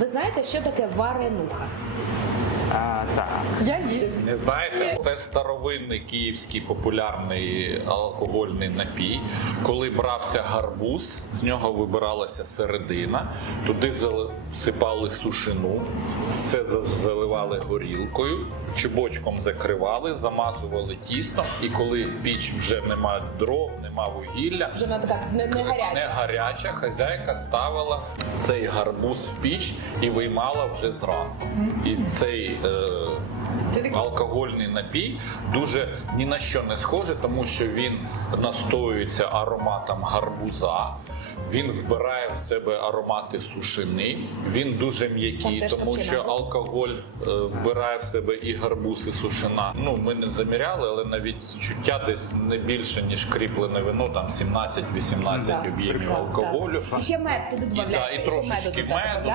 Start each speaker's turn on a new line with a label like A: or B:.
A: Ви знаєте, що таке варенуха?
B: А, так.
C: Я їм.
D: Не знаєте, це старовинний київський популярний алкогольний напій. Коли брався гарбуз, з нього вибиралася середина, туди засипали сушину, все заливали горілкою, чубочком закривали, замазували тістом, і коли піч вже нема дров, нема вугілля.
A: Вже вона така не, не
D: Не
A: гаряча.
D: гаряча, хазяйка ставила цей гарбуз в піч і виймала вже зранку. І цей е, алкогольний напій дуже ні на що не схоже, тому що він настоюється ароматом гарбуза. Він вбирає в себе аромати сушини. Він дуже м'який, тому що алкоголь е, вбирає в себе і гарбуз, і сушина. Ну ми не заміряли, але навіть чуття десь не більше ніж кріплене вино, там 17-18 об'ємів алкоголю.
A: І ще мед туди додається.
D: і трошечки меду,